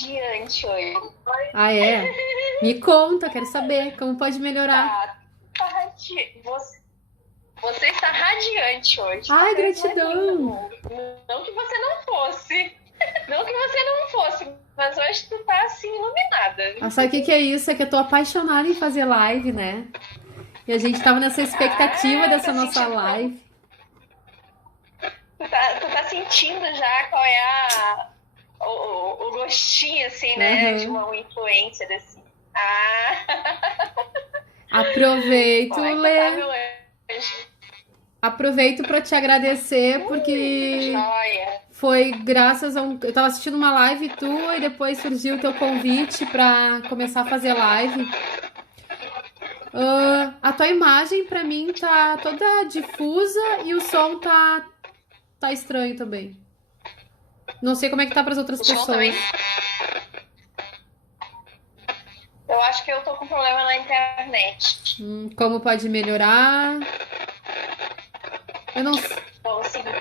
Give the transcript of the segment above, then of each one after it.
radiante hoje. Ah, é? Me conta, quero saber como pode melhorar. Você está radiante hoje. Ai, Você é lindo, gratidão. amor. Não que você não fosse. Não que você não fosse, mas hoje tu tá assim iluminada. Ah, sabe o que é isso? É que eu tô apaixonada em fazer live, né? E a gente tava nessa expectativa dessa tá nossa sentindo live. Tu tá sentindo já qual é o gostinho, assim, né? De Aham. uma influencer, assim. Ah! Aproveito, Como é que tu tá, Lê. meu anjo? Aproveito para te agradecer, porque Joia! foi graças a um. Eu tava assistindo uma live tua e depois surgiu o teu convite para começar a fazer live. A tua imagem pra mim tá toda difusa e o som tá estranho também. Não sei como é que tá pras outras O som também. pessoas. Eu acho que eu tô com problema na internet. Como pode melhorar? Eu não. Vamos seguir.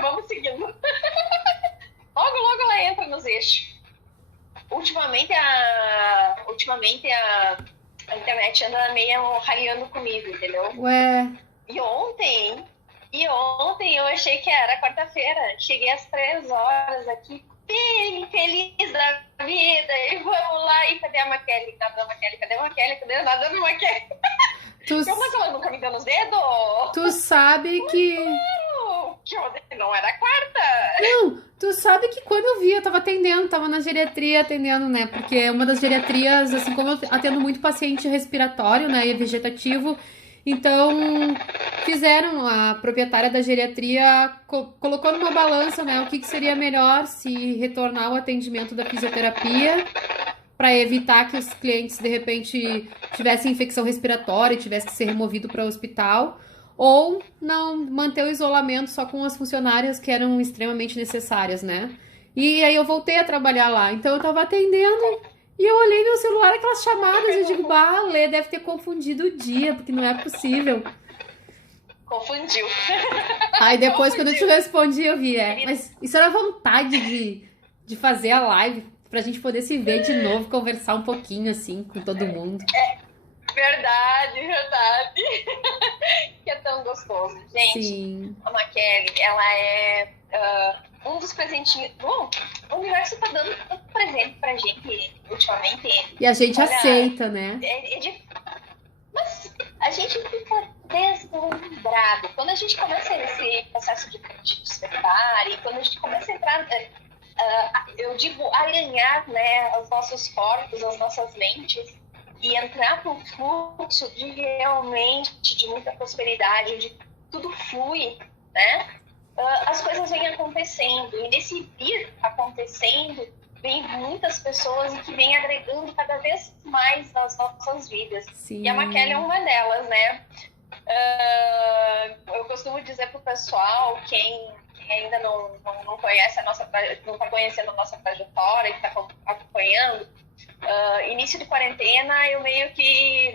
Vamos seguindo. Logo, logo ela entra nos eixos. Ultimamente a internet anda meio ralhando comigo, entendeu? Ué, E ontem eu achei que era quarta-feira. Cheguei às 3 horas aqui, bem feliz da vida. E vamos lá, e cadê a Maquele? Nada da Maquele, cadê a Maquele? Cadê nada da Maquele? tu, Mas ela nunca me deu nos dedos? tu sabe que. Que ontem não era quarta. Não, tu sabe que quando eu vi, eu tava atendendo, tava na geriatria atendendo, né? Porque é uma das geriatrias, assim como eu atendo muito paciente respiratório, né? E vegetativo, então fizeram, a proprietária da geriatria colocou numa balança, né? O que seria melhor se retornar ao atendimento da fisioterapia para evitar que os clientes de repente tivessem infecção respiratória e tivesse que ser removido para o hospital, ou não manter o isolamento só com as funcionárias que eram extremamente necessárias, né? E aí eu voltei a trabalhar lá, então eu tava atendendo e eu olhei meu celular, aquelas chamadas, e eu digo, bah, Lê deve ter confundido o dia, porque não é possível. Confundiu. Aí depois, quando eu te respondi, eu vi, mas isso era vontade de fazer a live, pra gente poder se ver de novo, conversar um pouquinho, assim, com todo mundo. Verdade. Que é tão gostoso. Gente, Sim. a Maquele, ela é um dos presentinhos. Bom, o universo tá dando tanto presente pra gente ultimamente. E a gente Olha, aceita, né? Mas a gente fica deslumbrado. Quando a gente começa esse processo de despertar e quando a gente começa a entrar, eu digo, alinhar, né, os nossos corpos, as nossas mentes e entrar para um fluxo de realmente de muita prosperidade, onde tudo flui, né? As coisas vêm acontecendo e nesse vir acontecendo vem muitas pessoas e que vem agregando cada vez mais nas nossas vidas. Sim. E a Maquele é uma delas, né? Eu costumo dizer pro pessoal, quem ainda não conhece não está conhecendo a nossa trajetória, que está acompanhando, início de quarentena, eu meio que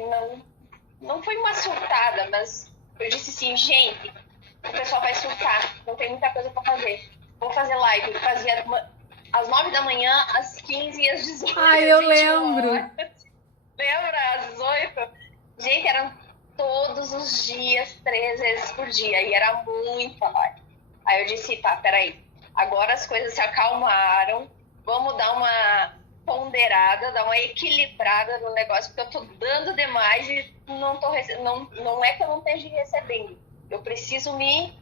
não foi uma surtada, mas eu disse assim, gente, o pessoal vai surtar, não tem muita coisa para fazer. Vou fazer live, eu fazia às 9 da manhã, às 15 e às 18. Ai, eu lembro. Lembra? Às 18? Gente, eram todos os dias, 3 vezes por dia, e era muita live. Aí eu disse, tá, peraí, agora as coisas se acalmaram, vamos dar uma ponderada, dar uma equilibrada no negócio, porque eu tô dando demais e não é que eu não esteja recebendo. Eu preciso me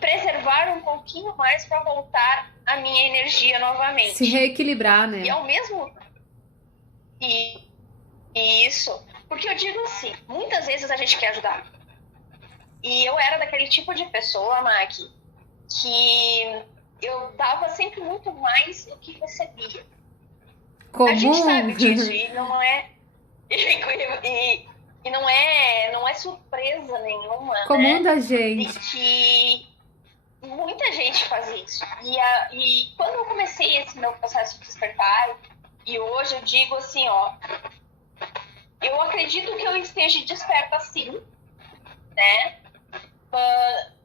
preservar um pouquinho mais para voltar a minha energia novamente. Se reequilibrar, né? E ao mesmo... Isso. Porque eu digo assim, muitas vezes a gente quer ajudar. E eu era daquele tipo de pessoa, Maqui, que eu dava sempre muito mais do que recebia. Comum. A gente sabe disso, e não é... E não é surpresa nenhuma, comum, né? da gente. E que muita gente faz isso. E quando eu comecei esse meu processo de despertar, e hoje eu digo assim, ó, eu acredito que eu esteja desperta sim, né?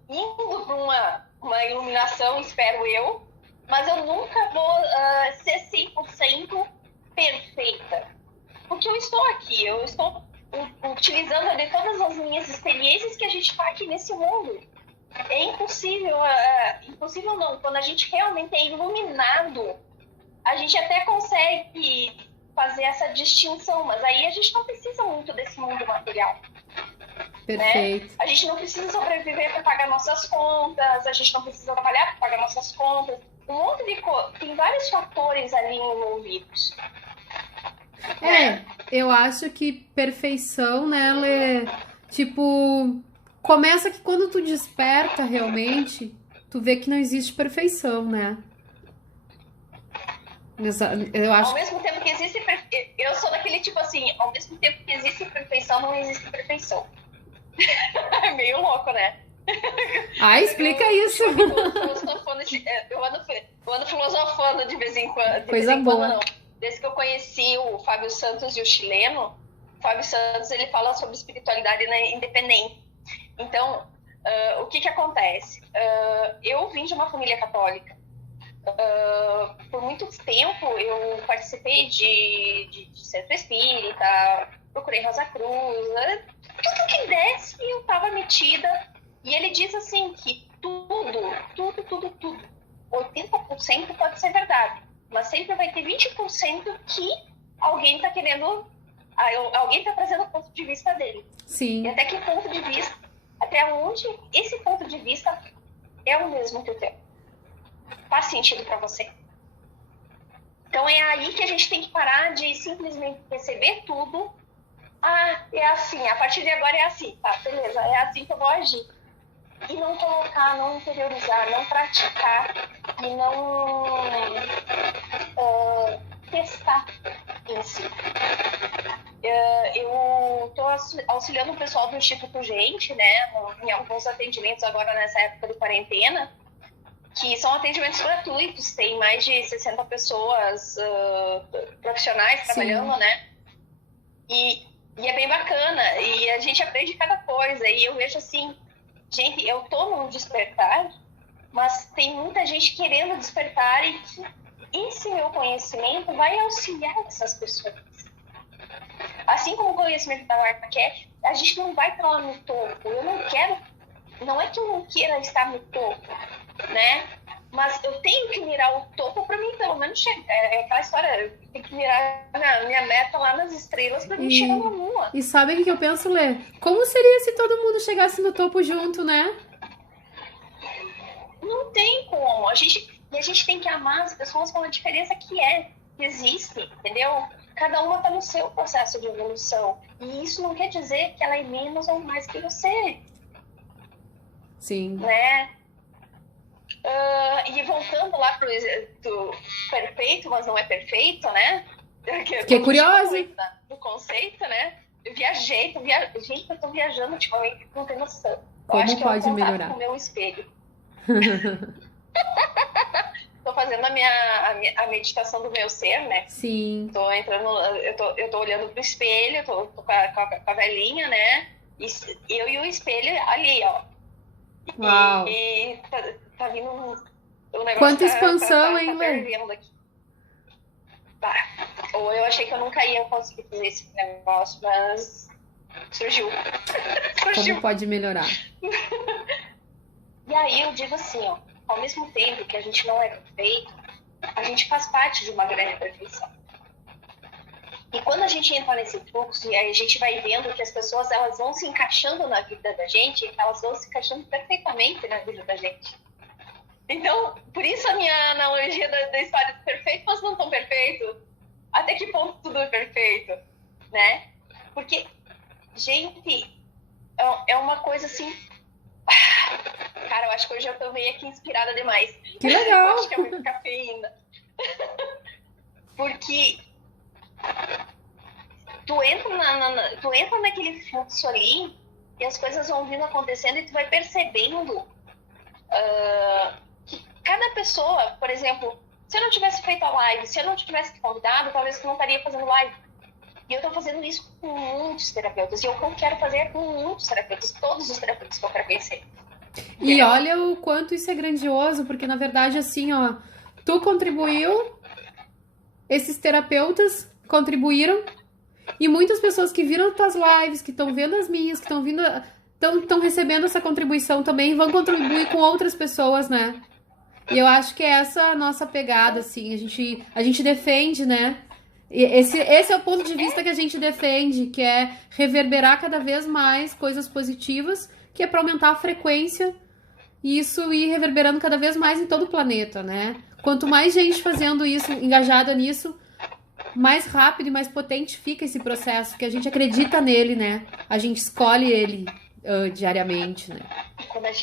Indo para uma iluminação, espero eu, mas eu nunca vou ser 100% perfeita. Porque eu estou aqui, eu estou utilizando de todas as minhas experiências que a gente está aqui nesse mundo. É impossível, impossível não, quando a gente realmente é iluminado, a gente até consegue fazer essa distinção, mas aí a gente não precisa muito desse mundo material. Perfeito. Né? A gente não precisa sobreviver para pagar nossas contas, a gente não precisa trabalhar para pagar nossas contas. Um monte de coisa. Tem vários fatores ali envolvidos. Eu acho que perfeição, né, ela é, tipo, começa que quando tu desperta realmente, tu vê que não existe perfeição, né? Eu acho. Ao mesmo tempo que existe, eu sou daquele tipo assim, ao mesmo tempo que existe perfeição, não existe perfeição. É meio louco, né? Explica isso. Eu ando filosofando de vez em quando. Coisa boa. Não. Desde que eu conheci o Fábio Santos e o chileno, o Fábio Santos ele fala sobre espiritualidade independente. Então, o que acontece? Eu vim de uma família católica. Por muito tempo eu participei de centro espírita, procurei Rosa Cruz, tudo que desse eu estava metida. E ele diz assim que tudo, 80% pode ser verdade, mas sempre vai ter 20% que alguém está querendo, alguém está trazendo o ponto de vista dele. Sim. E até que ponto de vista, até onde esse ponto de vista é o mesmo que o teu. Faz sentido para você. Então é aí que a gente tem que parar de simplesmente receber tudo. É assim, a partir de agora é assim, tá, beleza, é assim que eu vou agir. E não colocar, não interiorizar, não praticar e não testar em si. Eu estou auxiliando o pessoal do Instituto Gente, né, em alguns atendimentos agora nessa época de quarentena, que são atendimentos gratuitos, tem mais de 60 pessoas profissionais trabalhando, né? E é bem bacana, e a gente aprende cada coisa, e eu vejo assim, gente, eu tô num despertar, mas tem muita gente querendo despertar e que esse meu conhecimento vai auxiliar essas pessoas. Assim como o conhecimento da Marta Cash, a gente não vai estar lá no topo. Não é que eu não queira estar no topo, né? Mas eu tenho que mirar o topo para mim, pelo menos, chegar. É aquela história, eu tenho que mirar minha meta lá nas estrelas para mim chegar na lua. E sabe o que eu penso, Lê? Como seria se todo mundo chegasse no topo junto, né? Não tem como. A gente tem que amar as pessoas com a diferença que existe, entendeu? Cada uma está no seu processo de evolução. E isso não quer dizer que ela é menos ou mais que você. Sim. Né? E voltando lá pro perfeito, mas não é perfeito, né? Fiquei curiosa. Do conceito, né? Eu viajei, gente, eu tô viajando ultimamente, não tem noção. Como acho que pode eu melhorar? Com o meu espelho. Tô fazendo a meditação do meu ser, né? Sim. Tô entrando, eu tô olhando pro espelho, tô com a velhinha, né? E eu e o espelho ali, ó. Uau. E tá vindo um negócio. Quanta expansão, hein, Lê? Ou eu achei que eu nunca ia conseguir fazer esse negócio, mas surgiu. Como pode melhorar? E aí eu digo assim, ó, ao mesmo tempo que a gente não é perfeito, a gente faz parte de uma grande perfeição. E quando a gente entra nesse fluxo e a gente vai vendo que as pessoas elas vão se encaixando na vida da gente, elas vão se encaixando perfeitamente na vida da gente. Então, por isso a minha analogia da história do perfeito, mas não tão perfeito. Até que ponto tudo é perfeito, né? Porque, gente, é uma coisa assim... Cara, eu acho que hoje eu tô meio aqui inspirada demais. Que legal! Eu acho que é muito cafeína. Porque tu entra naquele fluxo ali e as coisas vão vindo acontecendo e tu vai percebendo que cada pessoa, por exemplo, se eu não tivesse feito a live, se eu não tivesse te convidado, talvez tu não estaria fazendo live. E eu tô fazendo isso com muitos terapeutas. E eu quero fazer com muitos terapeutas, todos os terapeutas que eu quero conhecer. E olha o quanto isso é grandioso, porque na verdade, assim, ó, Tu contribuiu, esses terapeutas contribuíram, e muitas pessoas que viram tuas lives, que estão vendo as minhas, que estão vindo, estão recebendo essa contribuição também, vão contribuir com outras pessoas, né? E eu acho que é essa a nossa pegada, assim, a gente defende, né? E esse é o ponto de vista que a gente defende, que é reverberar cada vez mais coisas positivas, que é para aumentar a frequência e isso ir reverberando cada vez mais em todo o planeta, né? Quanto mais gente fazendo isso, engajada nisso, mais rápido e mais potente fica esse processo, que a gente acredita nele, né? A gente escolhe ele diariamente, né? Quando a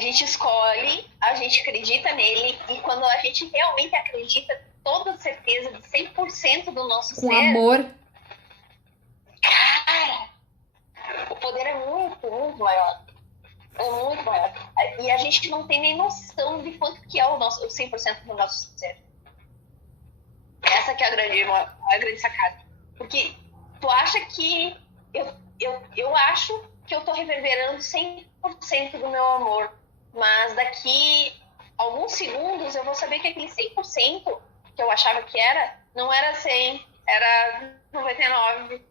gente escolhe, a gente acredita nele, e quando a gente realmente acredita, toda certeza de 100% do nosso Com ser... amor. Cara, o poder é muito, muito maior. É muito maior. E a gente não tem nem noção de quanto que é o 100% do nosso ser. Essa que é a grande sacada. Porque tu acha que... Eu acho que eu tô reverberando 100% do meu amor. Mas daqui alguns segundos eu vou saber que aquele 100% que eu achava que era, não era 100, era 99.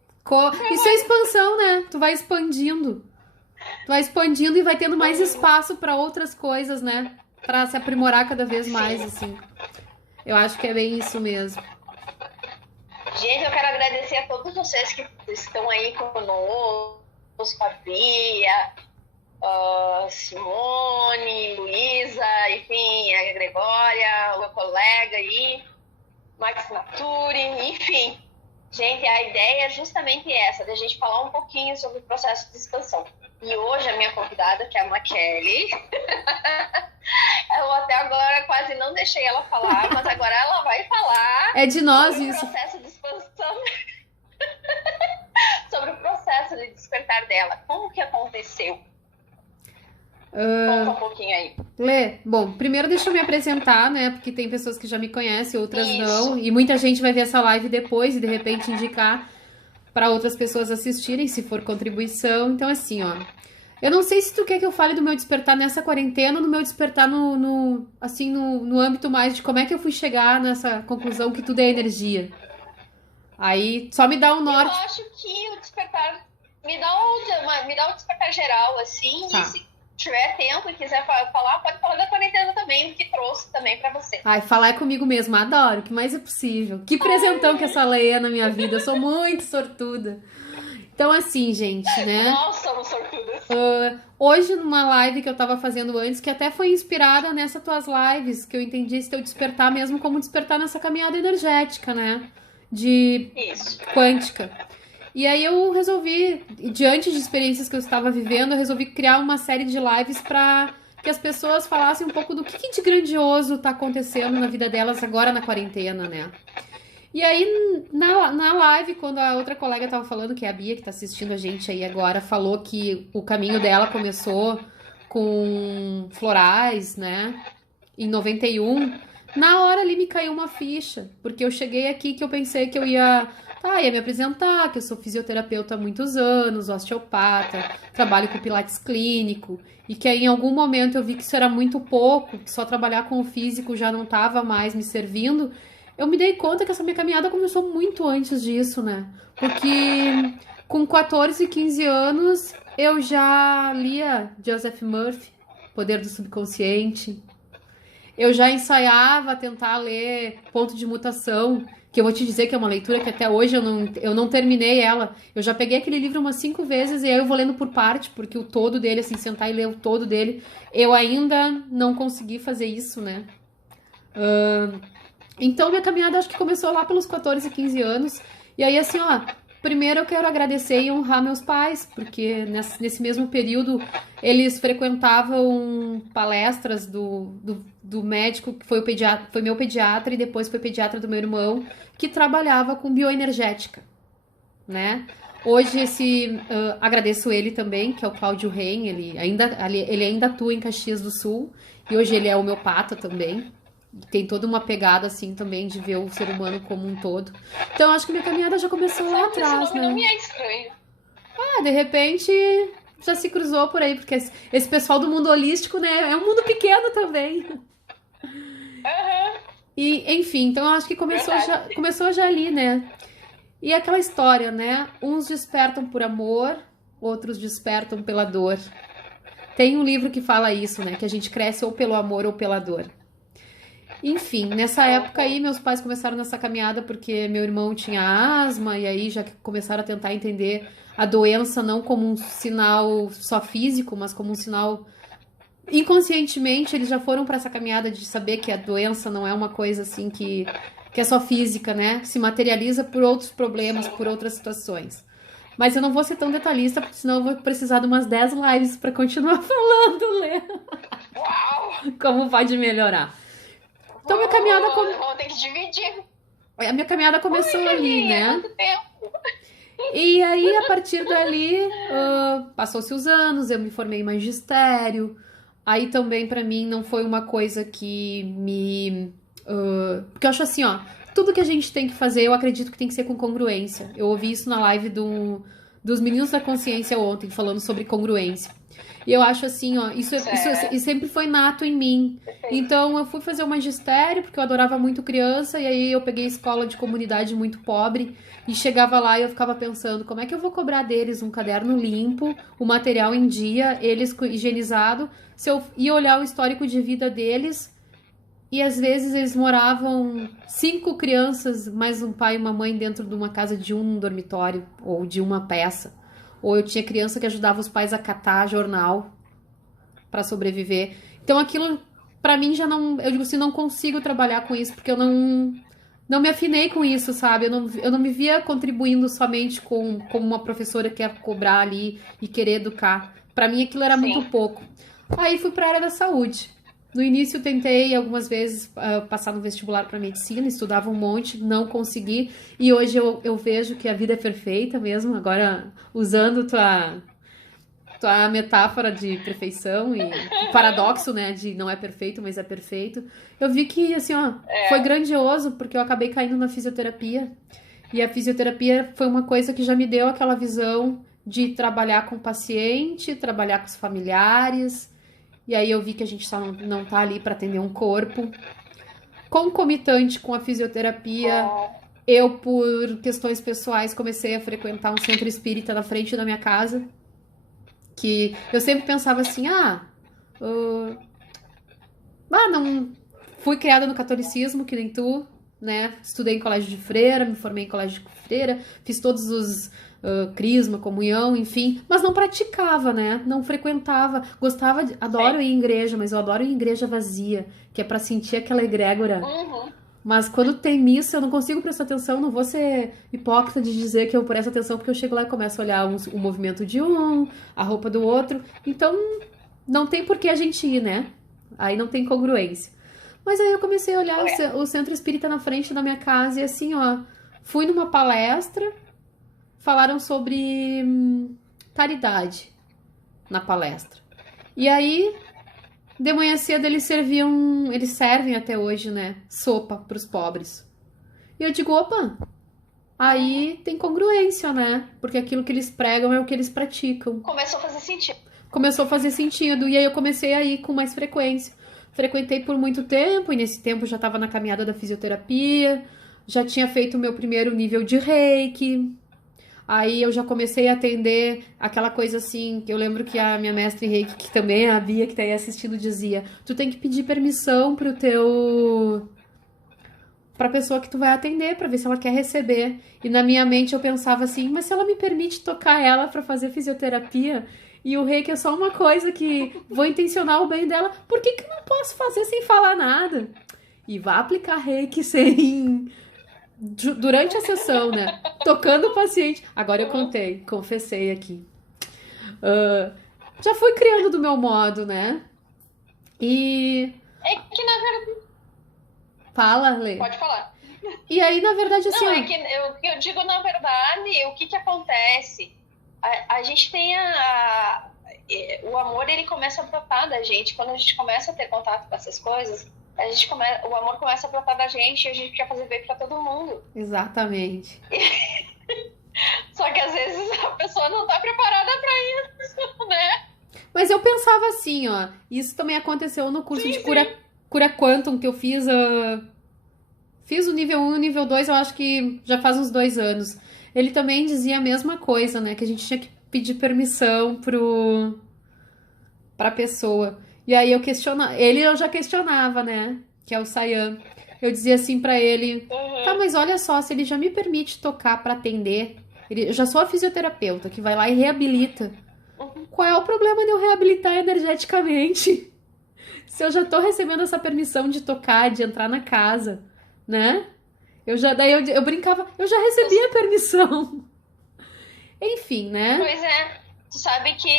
Isso é expansão, né? Tu vai expandindo. Tu vai expandindo e vai tendo mais espaço para outras coisas, né? Para se aprimorar cada vez mais, assim. Eu acho que é bem isso mesmo. Gente, eu quero agradecer a todos vocês que estão aí conosco, a Bia, Simone, Luísa, enfim, a Gregória, o meu colega aí, Max Naturi, enfim. Gente, a ideia é justamente essa, de a gente falar um pouquinho sobre o processo de expansão. E hoje a minha convidada, que é a Maquele, eu até agora quase não deixei ela falar, mas agora ela vai falar. É de nós sobre isso. O processo de expansão. Sobre o processo de despertar dela. Como que aconteceu? Conta um pouquinho aí. Lê, bom, primeiro deixa eu me apresentar, né? Porque tem pessoas que já me conhecem, outras Isso. não. E muita gente vai ver essa live depois e de repente indicar para outras pessoas assistirem, se for contribuição. Então, assim, ó. Eu não sei se tu quer que eu fale do meu despertar nessa quarentena ou no meu despertar no âmbito mais de como é que eu fui chegar nessa conclusão que tudo é energia. Aí, só me dá um norte. Eu acho que o despertar... Me dá o despertar geral, assim, tá. E se tiver tempo e quiser falar, pode falar da quarentena também, o que trouxe também pra você. Ai, falar é comigo mesmo, adoro, o que mais é possível. Que presentão que essa lei é na minha vida, eu sou muito sortuda. Então, assim, gente, né? Nós somos sortudas. Hoje, numa live que eu tava fazendo antes, que até foi inspirada nessas tuas lives, que eu entendi esse teu despertar mesmo como despertar nessa caminhada energética, né? De Isso. Quântica. E aí eu resolvi, diante de experiências que eu estava vivendo, eu resolvi criar uma série de lives para que as pessoas falassem um pouco do que de grandioso tá acontecendo na vida delas agora na quarentena, né? E aí, na live, quando a outra colega tava falando, que é a Bia, que tá assistindo a gente aí agora, falou que o caminho dela começou com florais, né? Em 91. Na hora ali me caiu uma ficha, porque eu cheguei aqui que eu pensei que eu ia me apresentar, que eu sou fisioterapeuta há muitos anos, osteopata, trabalho com pilates clínico, e que aí em algum momento eu vi que isso era muito pouco, que só trabalhar com o físico já não estava mais me servindo. Eu me dei conta que essa minha caminhada começou muito antes disso, né? Porque com 14, 15 anos eu já lia Joseph Murphy, Poder do Subconsciente. Eu já ensaiava tentar ler Ponto de Mutação, que eu vou te dizer que é uma leitura que até hoje eu não terminei ela. Eu já peguei aquele livro umas 5 vezes e aí eu vou lendo por parte, porque o todo dele, assim, sentar e ler o todo dele, eu ainda não consegui fazer isso, né? Então, minha caminhada acho que começou lá pelos 14, 15 anos. E aí, assim, ó, primeiro eu quero agradecer e honrar meus pais, porque nesse mesmo período eles frequentavam palestras do médico, que foi meu pediatra e depois foi pediatra do meu irmão, que trabalhava com bioenergética, né? Hoje agradeço ele também, que é o Cláudio Reim, ele ainda atua em Caxias do Sul, e hoje ele é homeopata também. Tem toda uma pegada, assim, também de ver o ser humano como um todo. Então, acho que minha caminhada já começou lá atrás, esse nome né? não me é estranho. De repente, já se cruzou por aí, porque esse pessoal do mundo holístico, né, é um mundo pequeno também. Uhum. E, enfim, então eu acho que Verdade. começou já ali, né? E aquela história, né? Uns despertam por amor, outros despertam pela dor. Tem um livro que fala isso, né? Que a gente cresce ou pelo amor ou pela dor. Enfim, nessa época aí, meus pais começaram nessa caminhada porque meu irmão tinha asma, e aí já começaram a tentar entender a doença não como um sinal só físico, mas como um sinal. Inconscientemente, eles já foram para essa caminhada de saber que a doença não é uma coisa assim que é só física, né? Se materializa por outros problemas, Sim. por outras situações. Mas eu não vou ser tão detalhista, porque senão eu vou precisar de umas 10 lives para continuar falando, Lê, Uau! como pode melhorar. Então, minha caminhada, Vou ter que dividir. a minha caminhada começou Ui, ali, Felipe, né? quanto tempo? E aí, a partir dali, passou-se os anos, eu me formei em magistério. Aí também, pra mim, não foi uma coisa que me. Porque eu acho assim, ó, tudo que a gente tem que fazer, eu acredito que tem que ser com congruência. Eu ouvi isso na live dos Meninos da Consciência ontem, falando sobre congruência. E eu acho assim, ó, isso sempre foi nato em mim. Então eu fui fazer o magistério, porque eu adorava muito criança, e aí eu peguei escola de comunidade muito pobre, e chegava lá e eu ficava pensando, como é que eu vou cobrar deles um caderno limpo, o material em dia, eles higienizado, se eu ia olhar o histórico de vida deles, e às vezes eles moravam 5 crianças, mais um pai e uma mãe dentro de uma casa de um dormitório, ou de uma peça. Ou eu tinha criança que ajudava os pais a catar jornal para sobreviver. Então aquilo, pra mim, já não. Eu digo assim, não consigo trabalhar com isso, porque eu não me afinei com isso, sabe? Eu não me via contribuindo somente como uma professora que quer cobrar ali e querer educar. Pra mim aquilo era muito Sim. pouco. Aí fui pra área da saúde. No início tentei algumas vezes passar no vestibular para medicina, estudava um monte, não consegui. E hoje eu vejo que a vida é perfeita mesmo. Agora, usando tua metáfora de perfeição e o paradoxo, né, de não é perfeito, mas é perfeito. Eu vi que, assim, ó, foi grandioso, porque eu acabei caindo na fisioterapia. E a fisioterapia foi uma coisa que já me deu aquela visão de trabalhar com o paciente, trabalhar com os familiares. E aí eu vi que a gente só não tá ali para atender um corpo. Concomitante com a fisioterapia, eu, por questões pessoais, comecei a frequentar um centro espírita na frente da minha casa. Que eu sempre pensava assim, não. Fui criada no catolicismo, que nem tu, né? Estudei em colégio de freira, me formei em colégio de freira, fiz todos os crisma, comunhão, enfim, mas não praticava, né? Não frequentava. Adoro ir em igreja, mas eu adoro ir em igreja vazia, que é pra sentir aquela egrégora. Uhum. Mas quando tem missa, eu não consigo prestar atenção, não vou ser hipócrita de dizer que eu presto atenção, porque eu chego lá e começo a olhar o movimento de um, a roupa do outro. Então, não tem por que a gente ir, né? Aí não tem congruência. Mas aí eu comecei a olhar o centro espírita na frente da minha casa e assim, ó, fui numa palestra, falaram sobre caridade na palestra. E aí, de manhã cedo eles servem até hoje, né, sopa pros pobres. E eu digo, opa, aí tem congruência, né? Porque aquilo que eles pregam é o que eles praticam. Começou a fazer sentido. Começou a fazer sentido, e aí eu comecei a ir com mais frequência. Frequentei por muito tempo, e nesse tempo já estava na caminhada da fisioterapia, já tinha feito o meu primeiro nível de Reiki. Aí eu já comecei a atender aquela coisa assim, que eu lembro que a minha mestre em Reiki, que também é a Bia, que tá aí assistindo, dizia, tu tem que pedir permissão pra pessoa que tu vai atender, pra ver se ela quer receber. E na minha mente eu pensava assim, mas se ela me permite tocar ela pra fazer fisioterapia, e o Reiki é só uma coisa que vou intencionar o bem dela, por que eu não posso fazer sem falar nada? E vá aplicar Reiki sem... Durante a sessão, né? Tocando o paciente. Agora eu confessei aqui. Já fui criando do meu modo, né? E... É que na verdade... Fala, Lê. Pode falar. E aí, na verdade, assim... Não, é que eu digo, na verdade, o que acontece? A gente tem o amor, ele começa a brotar da gente. Quando a gente começa a ter contato com essas coisas, o amor começa a brotar da gente e a gente quer fazer bem pra todo mundo. Exatamente. Só que às vezes a pessoa não tá preparada pra isso, né? Mas eu pensava assim, ó. Isso também aconteceu no curso de cura Quantum que eu fiz Fiz o nível 1 e o nível 2, eu acho que já faz uns 2 anos. Ele também dizia a mesma coisa, né? Que a gente tinha que pedir permissão pra pessoa. E aí eu já questionava, né? Que é o Sayan. Eu dizia assim pra ele, tá, Uhum. mas olha só, se ele já me permite tocar pra atender, eu já sou a fisioterapeuta que vai lá e reabilita. Uhum. Qual é o problema de eu reabilitar energeticamente? Se eu já tô recebendo essa permissão de tocar, de entrar na casa, né? Daí eu brincava, eu já recebi a permissão. Enfim, né? Pois é, tu sabe que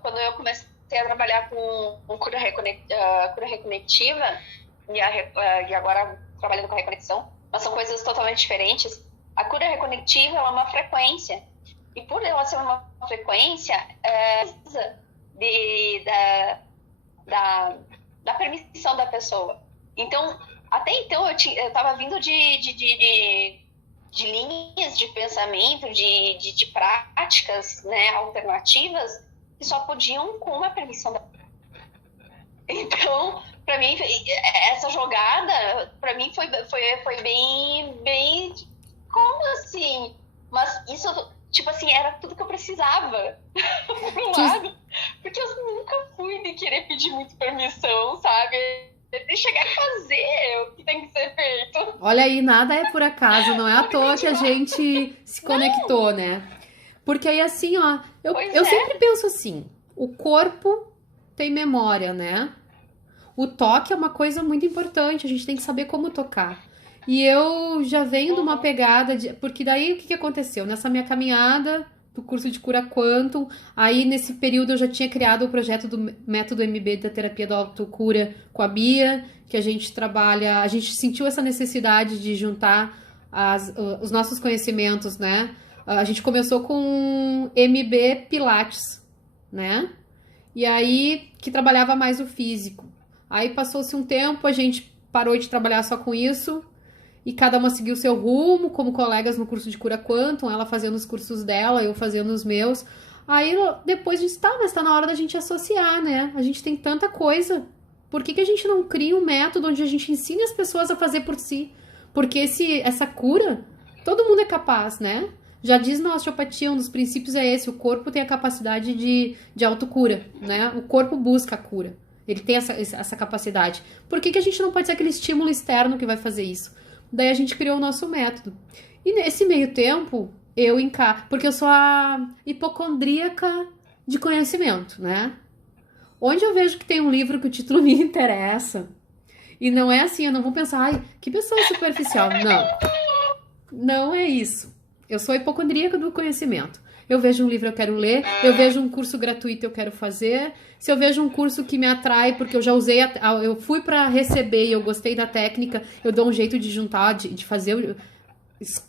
quando eu comecei a trabalhar com cura reconectiva e agora trabalhando com reconexão, mas são coisas totalmente diferentes. A cura reconectiva ela é uma frequência, e por ela ser uma frequência, precisa da, da permissão da pessoa. Então, até então eu estava vindo de linhas de pensamento, de práticas, né, alternativas que só podiam com a permissão da. Então, para mim, essa jogada, para mim, foi bem. Como assim? Mas isso, tipo assim, era tudo que eu precisava, por um Tu- lado, porque eu nunca fui de querer pedir muito permissão, sabe? De chegar e fazer o que tem que ser feito. Olha aí, nada é por acaso, não é à toa que a gente se conectou, né? Porque aí assim, ó, Pois eu é. sempre penso assim, o corpo tem memória, né? O toque é uma coisa muito importante, a gente tem que saber como tocar. E eu já venho de uma Uhum. pegada de. Porque daí o que aconteceu? Nessa minha caminhada do curso de cura quantum, aí nesse período eu já tinha criado o projeto do método MB da terapia da autocura com a Bia, que a gente trabalha. A gente sentiu essa necessidade de juntar os nossos conhecimentos, né? A gente começou com MB Pilates, né? E aí que trabalhava mais o físico. Aí passou-se um tempo, a gente parou de trabalhar só com isso e cada uma seguiu seu rumo, como colegas no curso de cura quantum, ela fazendo os cursos dela, eu fazendo os meus. Aí depois a gente mas tá na hora da gente associar, né? A gente tem tanta coisa. Por que a gente não cria um método onde a gente ensine as pessoas a fazer por si? Porque essa cura, todo mundo é capaz, né? Já diz na osteopatia, um dos princípios é esse: o corpo tem a capacidade de autocura, né? O corpo busca a cura. Ele tem essa capacidade. Por que a gente não pode ser aquele estímulo externo que vai fazer isso? Daí a gente criou o nosso método. E nesse meio tempo, porque eu sou a hipocondríaca de conhecimento, né? Onde eu vejo que tem um livro que o título me interessa, e não é assim, eu não vou pensar, ai, que pessoa superficial. Não, não é isso. Eu sou hipocondríaca do conhecimento. Eu vejo um livro, eu quero ler. Eu vejo um curso gratuito, eu quero fazer. Se eu vejo um curso que me atrai, porque eu já usei, eu fui para receber e eu gostei da técnica, eu dou um jeito de juntar, de fazer,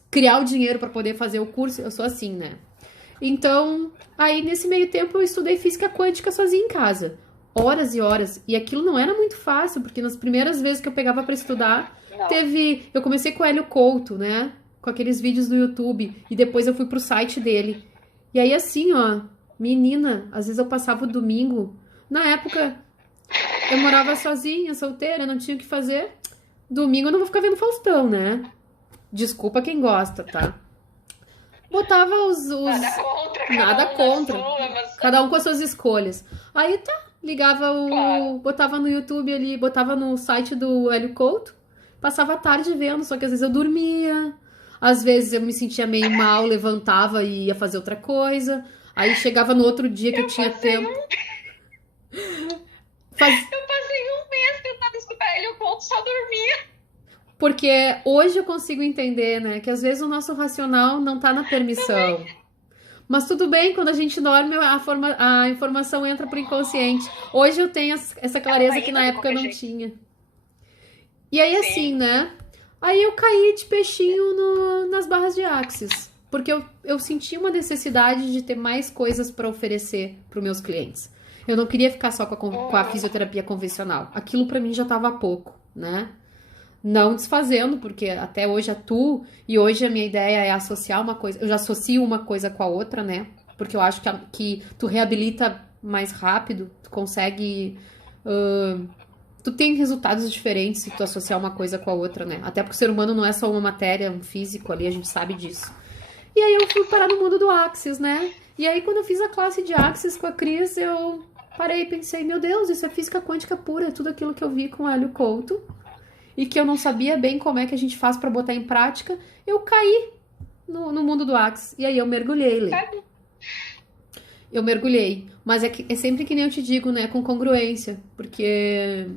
criar o dinheiro para poder fazer o curso. Eu sou assim, né? Então, aí nesse meio tempo eu estudei física quântica sozinha em casa. Horas e horas. E aquilo não era muito fácil, porque nas primeiras vezes que eu pegava para estudar, Não. eu comecei com o Hélio Couto, né? Com aqueles vídeos no YouTube. E depois eu fui pro site dele. E aí assim, ó, menina, às vezes eu passava o domingo. Na época, eu morava sozinha, solteira, não tinha o que fazer. Domingo eu não vou ficar vendo Faustão, né? Desculpa quem gosta, tá? Botava Nada contra, Nada cada um na contra. sua, mas Cada um com as suas escolhas. Aí tá, ligava claro. botava no YouTube ali, botava no site do Hélio Couto, passava a tarde vendo, só que às vezes eu dormia, às vezes eu me sentia meio mal, levantava e ia fazer outra coisa. Aí chegava no outro dia que eu tinha tempo. Faz... Eu passei um mês tentando escutar ele, o ponto só dormia. Porque hoje eu consigo entender, né, que às vezes o nosso racional não tá na permissão. Mas tudo bem, quando a gente dorme, a informação entra pro inconsciente. Hoje eu tenho essa clareza que na época eu não tinha. E aí, assim, Sim. né? Aí eu caí de peixinho nas barras de Axis. Porque eu senti uma necessidade de ter mais coisas para oferecer para os meus clientes. Eu não queria ficar só com a fisioterapia convencional. Aquilo para mim já estava pouco, né? Não desfazendo, porque até hoje atuo, e hoje a minha ideia é associar uma coisa. Eu já associo uma coisa com a outra, né? Porque eu acho que tu reabilita mais rápido, tu consegue. tu tem resultados diferentes se tu associar uma coisa com a outra, né? Até porque o ser humano não é só uma matéria, um físico ali, a gente sabe disso. E aí eu fui parar no mundo do Axis, né? E aí quando eu fiz a classe de Axis com a Cris, eu parei e pensei, meu Deus, isso é física quântica pura, é tudo aquilo que eu vi com o Hélio Couto e que eu não sabia bem como é que a gente faz pra botar em prática. Eu caí no mundo do Axis. E aí eu mergulhei, Lê. Eu mergulhei. Mas é sempre que nem eu te digo, né? Com congruência. Porque,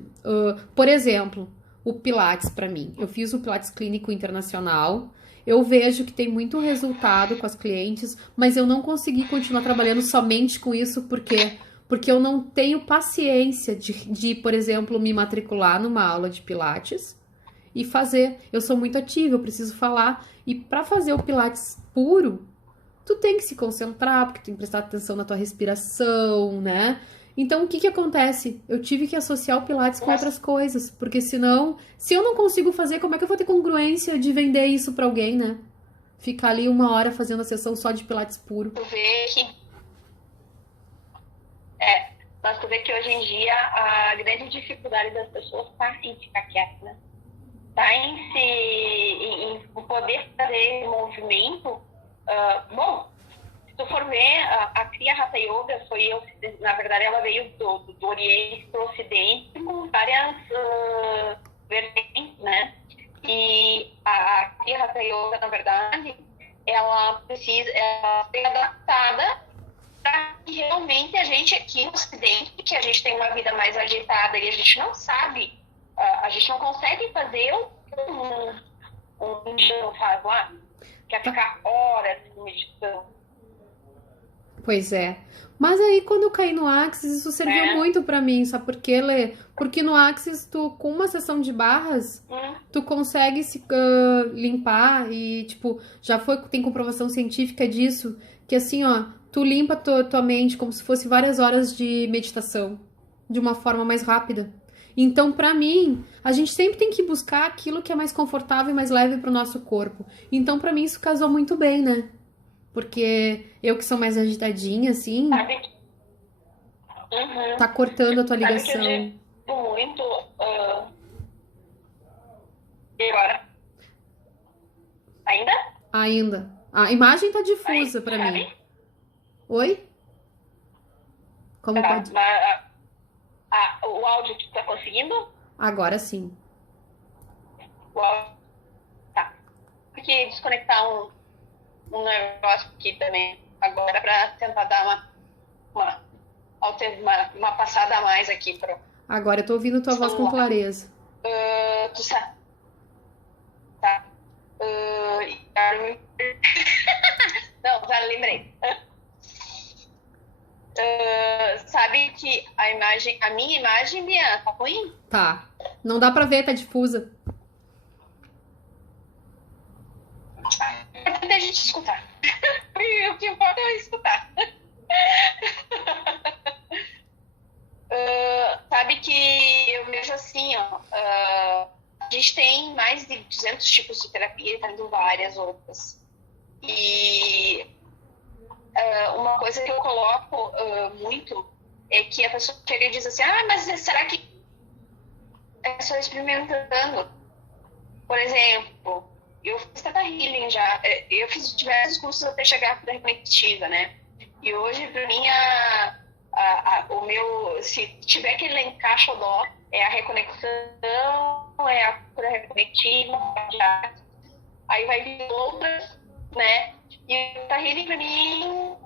por exemplo, o Pilates pra mim. Eu fiz o Pilates Clínico Internacional. Eu vejo que tem muito resultado com as clientes, mas eu não consegui continuar trabalhando somente com isso, porque eu não tenho paciência de, por exemplo, me matricular numa aula de Pilates e fazer. Eu sou muito ativa, eu preciso falar. E para fazer o Pilates puro, tu tem que se concentrar, porque tu tem que prestar atenção na tua respiração, né? Então, o que acontece? Eu tive que associar o Pilates com outras coisas, porque senão, se eu não consigo fazer, como é que eu vou ter congruência de vender isso pra alguém, né? Ficar ali 1 hora fazendo a sessão só de Pilates puro. Tu vê que... mas tu vê que hoje em dia a grande dificuldade das pessoas tá em ficar quieta, né? Tá em poder fazer movimento. Bom, se tu for ver, a Kriya Hatha Yoga na verdade, ela veio do Oriente para o Ocidente com várias vertentes, né? E a Kriya Hatha Yoga, na verdade, ela precisa ser adaptada para que realmente a gente aqui no Ocidente, que a gente tem uma vida mais agitada e a gente não sabe, a gente não consegue fazer um indiano faz lá, que é ficar horas meditando. Pois é. Mas aí, quando eu caí no Axis, isso serviu muito pra mim, sabe por quê, Lê? Porque no Axis, tu, com uma sessão de barras, tu consegue se limpar e, tipo, tem comprovação científica disso, que assim, ó, tu limpa tua mente como se fosse várias horas de meditação, de uma forma mais rápida. Então, pra mim, a gente sempre tem que buscar aquilo que é mais confortável e mais leve pro nosso corpo. Então, pra mim, isso casou muito bem, né? Porque eu que sou mais agitadinha, assim, tá cortando a tua ligação. Sabe que eu digo muito... E agora? Ainda? Ainda. A imagem tá difusa pra mim. Oi? Como pode... o áudio tu tá conseguindo? Agora sim. O áudio... Tá. Tem que desconectar um negócio aqui também agora para tentar dar uma passada a mais aqui pro... Agora eu tô ouvindo tua voz com clareza. Tu sabe? Tá. Não, já lembrei. Sabe que a minha imagem, Bia, tá ruim? Tá. Não dá pra ver, tá difusa. Importante a gente escutar. O que importa é escutar. Sabe que eu vejo assim, ó. A gente tem mais de 200 tipos de terapia e tendo várias outras. E uma coisa que eu coloco muito é que a pessoa chega e diz assim, mas será que é só experimentando? Por exemplo, eu fiz Theta Healing já, eu fiz diversos cursos até chegar à cura reconnectiva, né? E hoje, pra mim, o meu, se tiver que elencar xodó, é a reconexão, é a cura reconectiva, aí vai vir outras, né? E o Theta Healing, pra mim,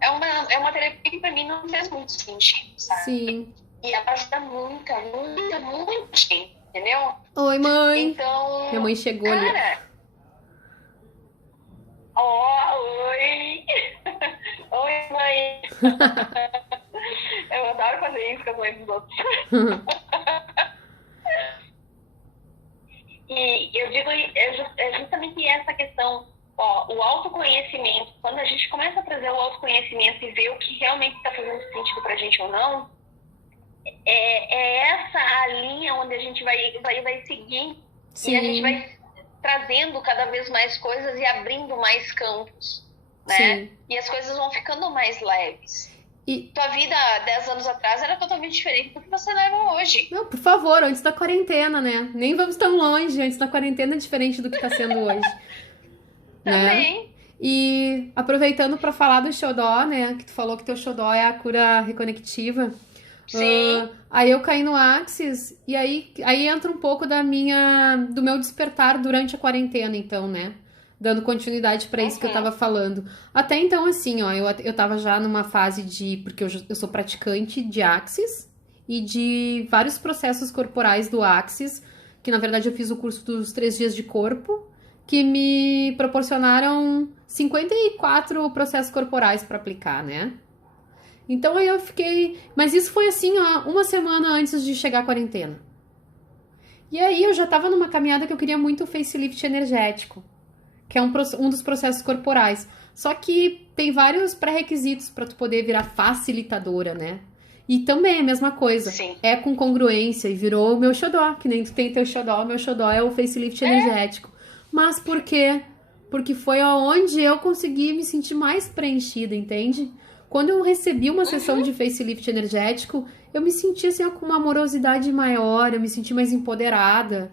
é uma terapia que pra mim não fez muito sentido, sabe? Sim. E ela ajuda muita gente, entendeu? Oi, mãe. Então, minha mãe chegou ali. Oi! Oi, mãe! Eu adoro fazer isso com as mães dos outros. E eu digo, é justamente essa questão, o autoconhecimento. Quando a gente começa a trazer o autoconhecimento e ver o que realmente está fazendo sentido pra gente ou não, é essa a linha onde a gente vai seguir. Sim. E a gente vai trazendo cada vez mais coisas e abrindo mais campos, né? Sim. E as coisas vão ficando mais leves. E, tua vida há 10 anos atrás era totalmente diferente do que você leva hoje. não, por favor, antes da quarentena, né? Nem vamos tão longe, antes da quarentena é diferente do que tá sendo hoje, né? Também. E aproveitando para falar do xodó, né? Que tu falou que teu xodó é a cura reconectiva. Sim. Aí eu caí no Axis e aí entra um pouco do meu despertar durante a quarentena, então, né? Dando continuidade para isso que eu tava falando. Até então, assim, ó, eu tava já numa fase porque eu sou praticante de Axis e de vários processos corporais do Axis, que na verdade eu fiz o curso dos 3 dias de corpo, que me proporcionaram 54 processos corporais para aplicar, né? Então aí eu fiquei. Mas isso foi assim, ó, uma semana antes de chegar a quarentena. E aí eu já tava numa caminhada que eu queria muito o facelift energético, que é um dos processos corporais. Só que tem vários pré-requisitos para tu poder virar facilitadora, né? E também é a mesma coisa. Sim. É com congruência e virou o meu xodó, que nem tu tem teu xodó, o meu xodó é o facelift energético. Mas por quê? Porque foi aonde eu consegui me sentir mais preenchida, entende? Quando eu recebi uma sessão de facelift energético, eu me senti assim, ó, com uma amorosidade maior, eu me senti mais empoderada,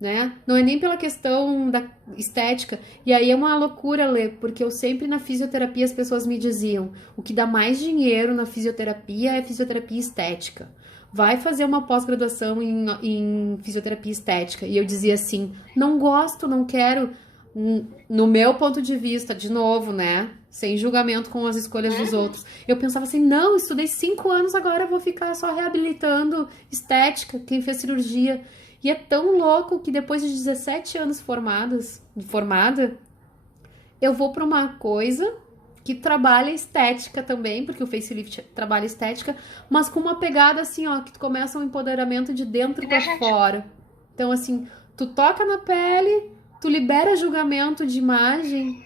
né? Não é nem pela questão da estética. E aí é uma loucura, Lê, porque eu sempre na fisioterapia as pessoas me diziam, o que dá mais dinheiro na fisioterapia é fisioterapia estética. Vai fazer uma pós-graduação em fisioterapia estética. E eu dizia assim, não gosto, não quero. No meu ponto de vista, de novo, né? Sem julgamento com as escolhas dos outros. Eu pensava assim, não, estudei 5 anos, agora eu vou ficar só reabilitando estética, quem fez cirurgia. E é tão louco que depois de 17 anos formada, eu vou para uma coisa que trabalha estética também, porque o facelift trabalha estética, mas com uma pegada assim, ó, que tu começa um empoderamento de dentro para fora. Então, assim, tu toca na pele, tu libera julgamento de imagem,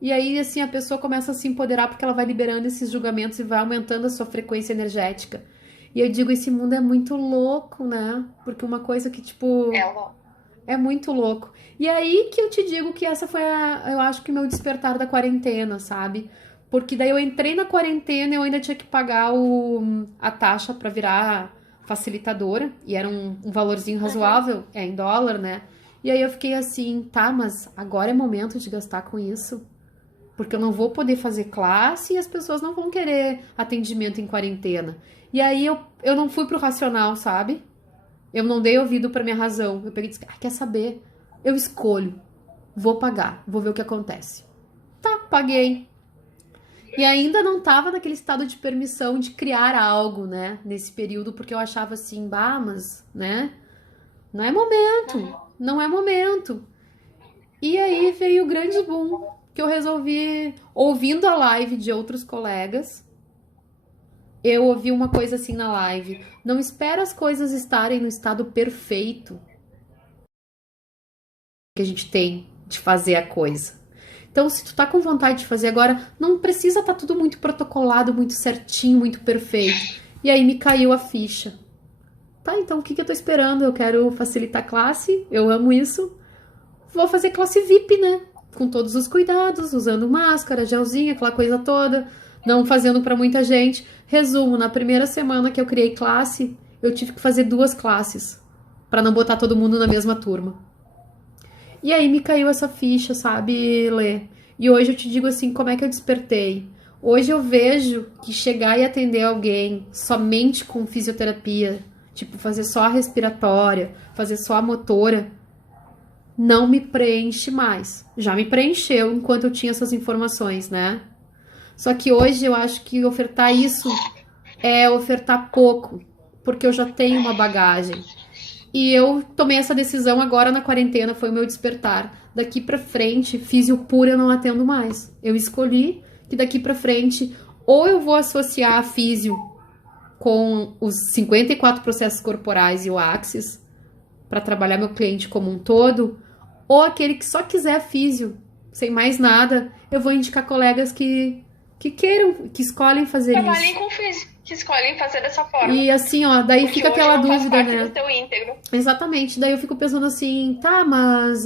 e aí, assim, a pessoa começa a se empoderar porque ela vai liberando esses julgamentos e vai aumentando a sua frequência energética. E eu digo, esse mundo é muito louco, né? Porque uma coisa que, tipo, é muito louco. E aí que eu te digo que essa foi eu acho que meu despertar da quarentena, sabe? Porque daí eu entrei na quarentena e eu ainda tinha que pagar a taxa pra virar facilitadora. E era um valorzinho razoável, em dólar, né? E aí eu fiquei assim, tá, mas agora é momento de gastar com isso. Porque eu não vou poder fazer classe e as pessoas não vão querer atendimento em quarentena. E aí eu não fui pro racional, sabe? Eu não dei ouvido pra minha razão. Eu peguei e disse, quer saber? Eu escolho. Vou pagar. Vou ver o que acontece. Tá, paguei. E ainda não tava naquele estado de permissão de criar algo, né? Nesse período, porque eu achava assim, bah, mas, né? Não é momento. Não é momento. E aí veio o grande boom, que eu resolvi, ouvindo a live de outros colegas, eu ouvi uma coisa assim na live, não espera as coisas estarem no estado perfeito que a gente tem de fazer a coisa. Então, se tu tá com vontade de fazer agora, não precisa estar tudo muito protocolado, muito certinho, muito perfeito. E aí me caiu a ficha. Tá, então o que eu tô esperando? Eu quero facilitar a classe, eu amo isso. Vou fazer classe VIP, né? Com todos os cuidados, usando máscara, gelzinho, aquela coisa toda, não fazendo pra muita gente. Resumo, na primeira semana que eu criei classe, eu tive que fazer 2 classes, pra não botar todo mundo na mesma turma. E aí me caiu essa ficha, sabe, Lê? E hoje eu te digo assim, como é que eu despertei? Hoje eu vejo que chegar e atender alguém somente com fisioterapia, tipo, fazer só a respiratória, fazer só a motora, não me preenche mais. Já me preencheu enquanto eu tinha essas informações, né? Só que hoje eu acho que ofertar isso é ofertar pouco, porque eu já tenho uma bagagem. E eu tomei essa decisão agora na quarentena, foi o meu despertar. Daqui pra frente, físio puro eu não atendo mais. Eu escolhi que daqui pra frente, ou eu vou associar a físio com os 54 processos corporais e o Axis, para trabalhar meu cliente como um todo, ou aquele que só quiser físio, sem mais nada, eu vou indicar colegas que queiram, que escolhem fazer isso. Trabalhem com físio, que escolhem fazer dessa forma. E assim, ó, daí porque fica aquela hoje não dúvida, faz parte né? do teu íntegro. Exatamente, daí eu fico pensando assim, tá, mas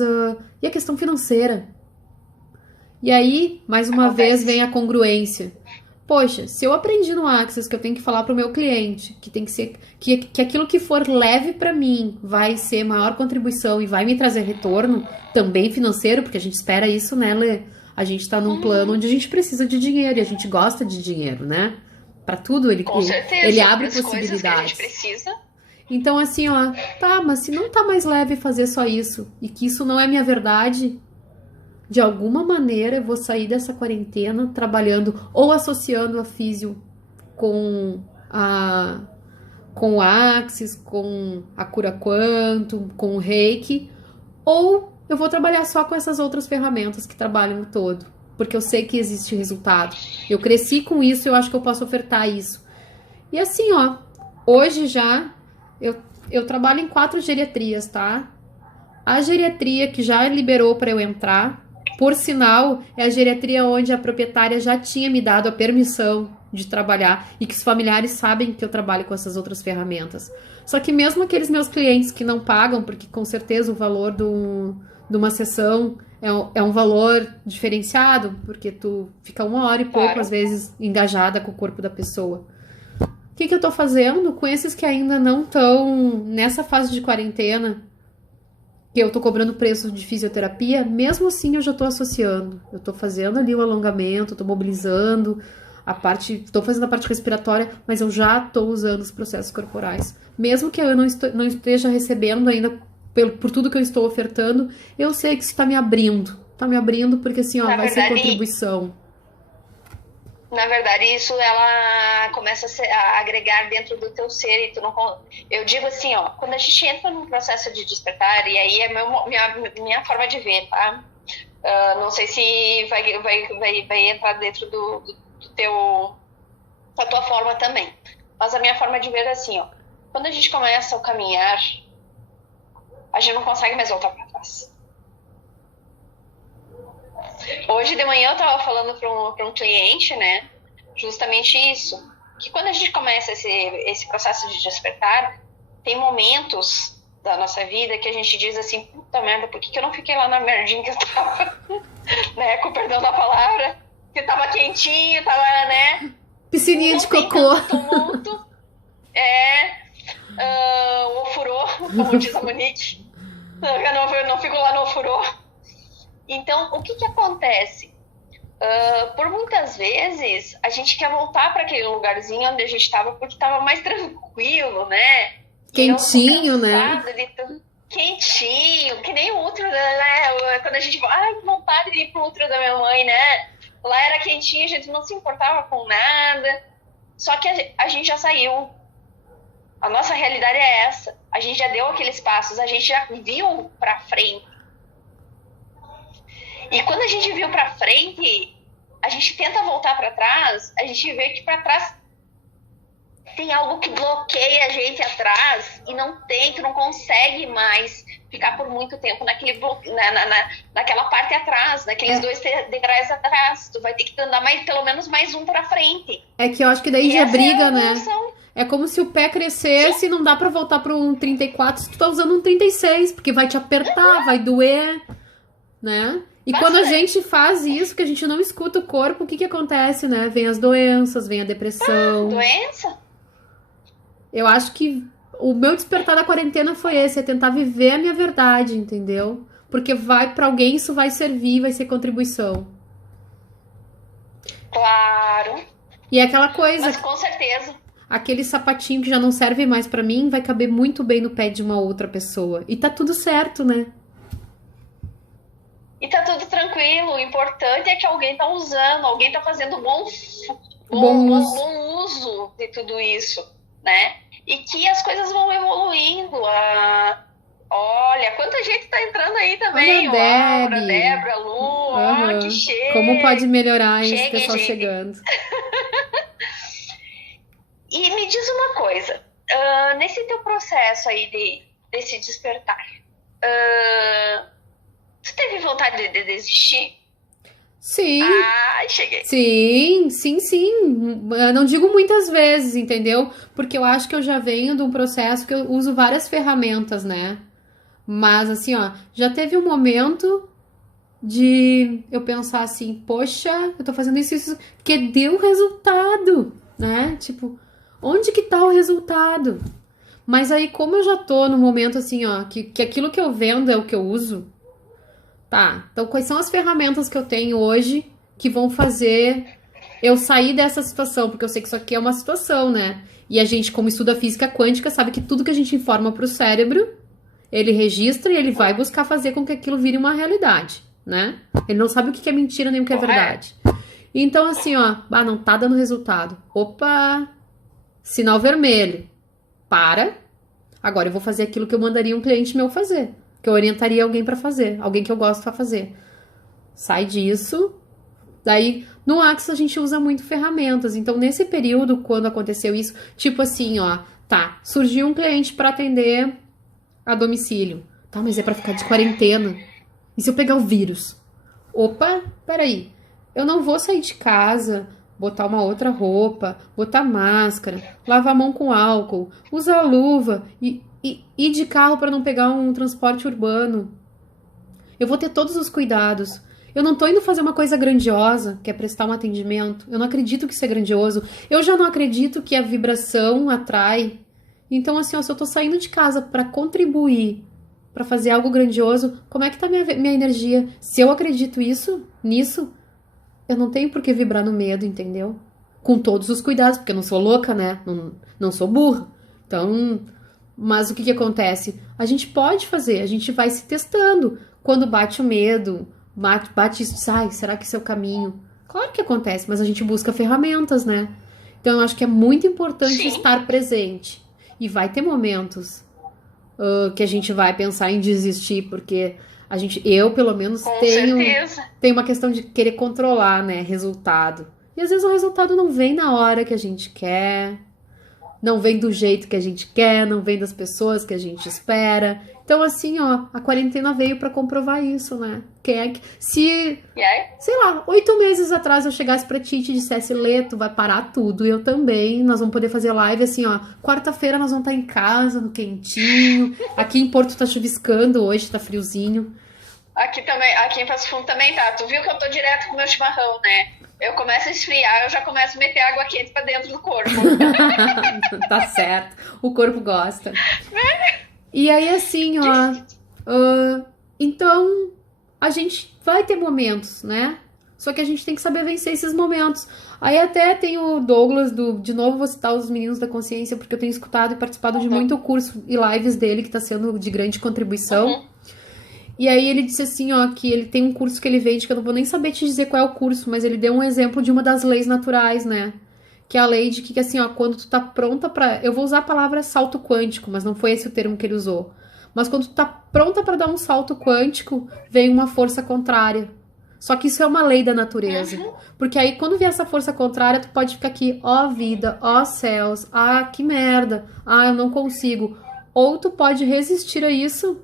e a questão financeira? E aí, mais uma vez, vem a congruência. Poxa, se eu aprendi no Access que eu tenho que falar pro meu cliente, que tem que ser que aquilo que for leve para mim vai ser maior contribuição e vai me trazer retorno, também financeiro, porque a gente espera isso, né, Lê? A gente tá num plano onde a gente precisa de dinheiro e a gente gosta de dinheiro, né? Para tudo Com certeza, ele abre as coisas que a gente possibilidades. precisa. Então, assim, ó, tá, mas se não tá mais leve fazer só isso e que isso não é minha verdade, de alguma maneira eu vou sair dessa quarentena trabalhando ou associando a físio com com o Axis, com a Cura Quantum, com o Reiki, ou eu vou trabalhar só com essas outras ferramentas que trabalham no todo, porque eu sei que existe resultado. Eu cresci com isso, eu acho que eu posso ofertar isso. E assim, ó, hoje já eu trabalho em 4 geriatrias, tá? A geriatria que já liberou para eu entrar, por sinal, é a geriatria onde a proprietária já tinha me dado a permissão de trabalhar e que os familiares sabem que eu trabalho com essas outras ferramentas. Só que mesmo aqueles meus clientes que não pagam, porque com certeza o valor de uma sessão é um valor diferenciado, porque tu fica 1 hora e pouco, às vezes, engajada com o corpo da pessoa. O que eu tô fazendo com esses que ainda não estão nessa fase de quarentena, que eu tô cobrando preço de fisioterapia, mesmo assim eu já tô associando. Eu tô fazendo ali o alongamento, tô mobilizando tô fazendo a parte respiratória, mas eu já tô usando os processos corporais. Mesmo que eu não esteja recebendo ainda por tudo que eu estou ofertando, eu sei que isso tá me abrindo. Tá me abrindo porque assim, ó, vai ser contribuição. Na verdade, isso ela começa a agregar dentro do teu ser e tu não... Eu digo assim, ó, quando a gente entra num processo de despertar, e aí é minha forma de ver, tá? Não sei se vai entrar dentro da tua forma também. Mas a minha forma de ver é assim, ó. Quando a gente começa a caminhar, a gente não consegue mais voltar para trás. Hoje de manhã eu tava falando para um cliente, né? Justamente isso. Que quando a gente começa esse processo de despertar, tem momentos da nossa vida que a gente diz assim, puta merda, por que eu não fiquei lá na merdinha que eu tava, né? Com perdão da palavra, que tava quentinho, tava, né? Piscininha de cocô. Tumulto. O ofurô, como diz a Monique. Eu não fico lá no ofurô. Então, o que acontece? Por muitas vezes, a gente quer voltar para aquele lugarzinho onde a gente estava, porque estava mais tranquilo, né? Quentinho, né? Quentinho, que nem o útero, né? Quando a gente fala, ai, que vontade de ir pro útero da minha mãe, né? Lá era quentinho, a gente não se importava com nada. Só que a gente já saiu. A nossa realidade é essa. A gente já deu aqueles passos, a gente já viu para frente. E quando a gente viu para frente, a gente tenta voltar para trás, a gente vê que para trás tem algo que bloqueia a gente atrás e tu não consegue mais ficar por muito tempo naquela parte atrás, naqueles 2 degraus atrás. Tu vai ter que andar pelo menos mais um para frente. É que eu acho que daí já briga, né? É como se o pé crescesse e não dá para voltar para um 34 se tu tá usando um 36, porque vai te apertar, vai doer, né? E quando a gente faz isso, que a gente não escuta o corpo, o que acontece, né? Vem as doenças, vem a depressão. Doença? Eu acho que o meu despertar da quarentena foi esse, é tentar viver a minha verdade, entendeu? Porque pra alguém isso vai servir, vai ser contribuição. Claro. E é aquela coisa... Mas com certeza. Aquele sapatinho que já não serve mais pra mim vai caber muito bem no pé de uma outra pessoa. E tá tudo certo, né? E tá tudo tranquilo. O importante é que alguém tá usando, alguém tá fazendo bom uso de tudo isso, né? E que as coisas vão evoluindo. Olha, quanta gente tá entrando aí também. Laura, Débora, Lu, que chega. Como pode melhorar esse pessoal chegando? E me diz uma coisa, nesse teu processo aí desse despertar, tu teve vontade de desistir? Sim. Cheguei. Sim. Eu não digo muitas vezes, entendeu? Porque eu acho que eu já venho de um processo que eu uso várias ferramentas, né? Mas assim, ó, já teve um momento de eu pensar assim, poxa, eu tô fazendo isso, que deu resultado, né? Tipo, onde que tá o resultado? Mas aí, como eu já tô no momento assim, ó, que aquilo que eu vendo é o que eu uso, tá? Então, quais são as ferramentas que eu tenho hoje que vão fazer eu sair dessa situação? Porque eu sei que isso aqui é uma situação, né? E a gente, como estuda física quântica, sabe que tudo que a gente informa pro cérebro, ele registra e ele vai buscar fazer com que aquilo vire uma realidade, né? Ele não sabe o que é mentira nem o que é verdade. Então, assim, ó, não tá dando resultado. Opa! Sinal vermelho. Para. Agora eu vou fazer aquilo que eu mandaria um cliente meu fazer. Que eu orientaria alguém pra fazer. Alguém que eu gosto pra fazer. Sai disso. Daí, no Axis a gente usa muito ferramentas. Então, nesse período, quando aconteceu isso, tipo assim, ó, tá, surgiu um cliente pra atender a domicílio. Tá, mas é pra ficar de quarentena. E se eu pegar o vírus? Opa, peraí. Eu não vou sair de casa, botar uma outra roupa, botar máscara, lavar a mão com álcool, usar luva e ir de carro para não pegar um transporte urbano. Eu vou ter todos os cuidados. Eu não tô indo fazer uma coisa grandiosa, que é prestar um atendimento. Eu não acredito que isso é grandioso. Eu já não acredito que a vibração atrai. Então, assim, ó, se eu tô saindo de casa para contribuir, para fazer algo grandioso, como é que tá minha energia? Se eu acredito nisso, eu não tenho por que vibrar no medo, entendeu? Com todos os cuidados, porque eu não sou louca, né? Não sou burra. Então, mas o que acontece? A gente pode fazer, a gente vai se testando. Quando bate o medo, bate isso, será que esse é o caminho? Claro que acontece, mas a gente busca ferramentas, né? Então, eu acho que é muito importante estar presente. E vai ter momentos que a gente vai pensar em desistir, porque eu pelo menos tenho uma questão de querer controlar, né, resultado. E às vezes o resultado não vem na hora que a gente quer, não vem do jeito que a gente quer, não vem das pessoas que a gente espera. Então, assim, ó, a quarentena veio pra comprovar isso, né? Sei lá, 8 meses atrás eu chegasse pra ti e te dissesse, Lê, tu vai parar tudo, eu também, nós vamos poder fazer live, assim, ó, quarta-feira nós vamos estar em casa, no quentinho, aqui em Porto tá chuviscando hoje, tá friozinho. Aqui em Passo Fundo também tá, tu viu que eu tô direto com o meu chimarrão, né? Eu começo a esfriar, eu já começo a meter água quente pra dentro do corpo. Tá certo, o corpo gosta. E aí, assim, ó, então a gente vai ter momentos, né? Só que a gente tem que saber vencer esses momentos. Aí até tem o Douglas, de novo vou citar os Meninos da Consciência, porque eu tenho escutado e participado de muito curso e lives dele, que tá sendo de grande contribuição. E aí ele disse assim, ó, que ele tem um curso que ele vende, que eu não vou nem saber te dizer qual é o curso, mas ele deu um exemplo de uma das leis naturais, né? Que é a lei de que, assim, ó, quando tu tá pronta pra... Eu vou usar a palavra salto quântico, mas não foi esse o termo que ele usou. Mas quando tu tá pronta pra dar um salto quântico, vem uma força contrária. Só que isso é uma lei da natureza. Porque aí, quando vier essa força contrária, tu pode ficar aqui, ó vida, ó céus, que merda, eu não consigo. Ou tu pode resistir a isso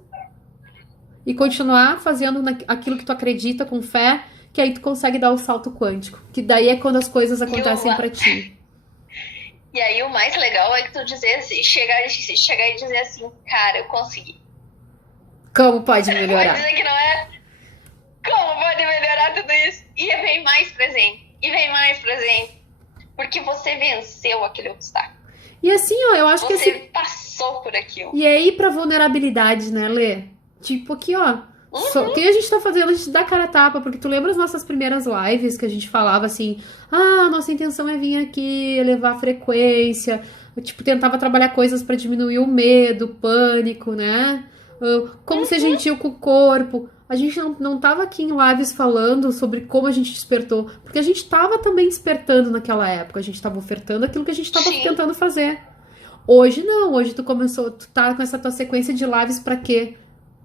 e continuar fazendo aquilo que tu acredita com fé, que aí tu consegue dar o salto quântico. Que daí é quando as coisas acontecem pra ti. E aí o mais legal é que tu dizer assim, chegar e dizer assim, cara, eu consegui. Como pode melhorar? Pode dizer que não é? Como pode melhorar tudo isso? E vem mais presente. Porque você venceu aquele obstáculo. E assim, ó, eu acho que você passou por aquilo. E é ir pra vulnerabilidade, né, Lê? Tipo aqui, ó. O que a gente tá fazendo? A gente dá cara a tapa, porque tu lembra as nossas primeiras lives que a gente falava assim, nossa intenção é vir aqui, elevar a frequência, tipo, tentava trabalhar coisas pra diminuir o medo, o pânico, né? Como ser gentil com o corpo. A gente não tava aqui em lives falando sobre como a gente despertou, porque a gente tava também despertando naquela época, a gente tava ofertando aquilo que a gente tava tentando fazer. Hoje não, hoje tu tá com essa tua sequência de lives pra quê?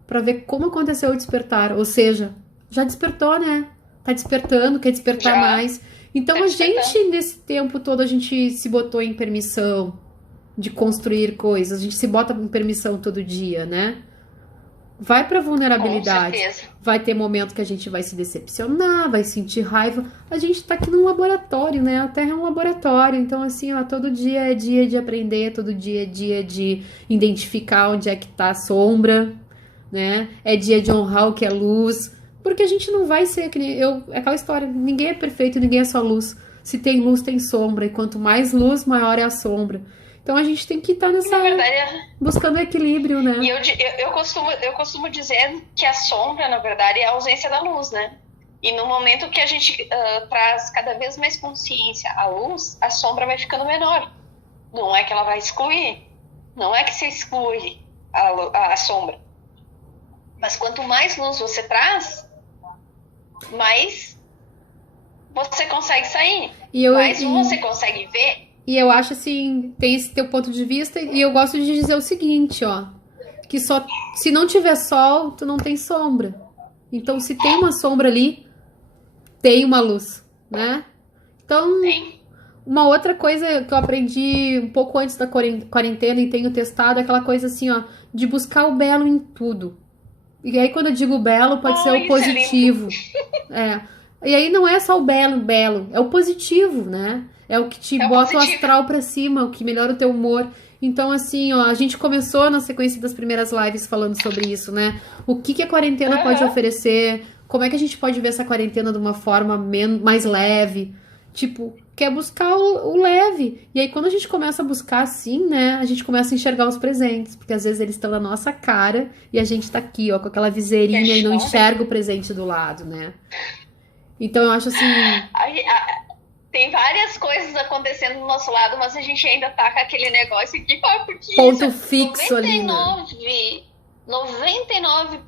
Pra ver como aconteceu o despertar. Ou seja, já despertou, né? Tá despertando, quer despertar mais. Então a gente, nesse tempo todo, a gente se botou em permissão de construir coisas. A gente se bota em permissão todo dia, né? Vai pra vulnerabilidade. Vai ter momento que a gente vai se decepcionar, vai sentir raiva. A gente tá aqui num laboratório, né? A Terra é um laboratório. Então, assim, ó, todo dia é dia de aprender, todo dia é dia de identificar onde é que tá a sombra, né? É dia de honrar o que é luz. Porque a gente não vai ser que nem eu, aquela história, ninguém é perfeito, ninguém é só luz. Se tem luz, tem sombra, e quanto mais luz, maior é a sombra. Então a gente tem que estar Na verdade, buscando equilíbrio, né? e eu costumo dizer que a sombra, na verdade, é a ausência da luz, né? E no momento que a gente traz cada vez mais consciência à luz, a sombra vai ficando menor. Não é que ela vai excluir. Não é que você exclui a sombra. Mas quanto mais luz você traz, mais você consegue sair. Mais você consegue ver. E eu acho assim, tem esse teu ponto de vista, e eu gosto de dizer o seguinte, ó. Que se não tiver sol, tu não tem sombra. Então, se tem uma sombra ali, tem uma luz, né? Então, uma outra coisa que eu aprendi um pouco antes da quarentena e tenho testado é aquela coisa assim, ó, de buscar o belo em tudo. E aí, quando eu digo belo, pode ser o positivo. E aí não é só o belo, é o positivo, né? É o que te bota o astral pra cima, o que melhora o teu humor. Então, assim, ó, a gente começou na sequência das primeiras lives falando sobre isso, né? O que a quarentena pode oferecer, como é que a gente pode ver essa quarentena de uma forma mais leve. Tipo, quer buscar o leve. E aí, quando a gente começa a buscar assim, né? A gente começa a enxergar os presentes. Porque às vezes eles estão na nossa cara e a gente tá aqui, ó, com aquela viseirinha e não enxerga o presente do lado, né? Então, eu acho assim... Tem várias coisas acontecendo do nosso lado, mas a gente ainda tá com aquele negócio aqui, porque ponto fixo 99, ali, né? 99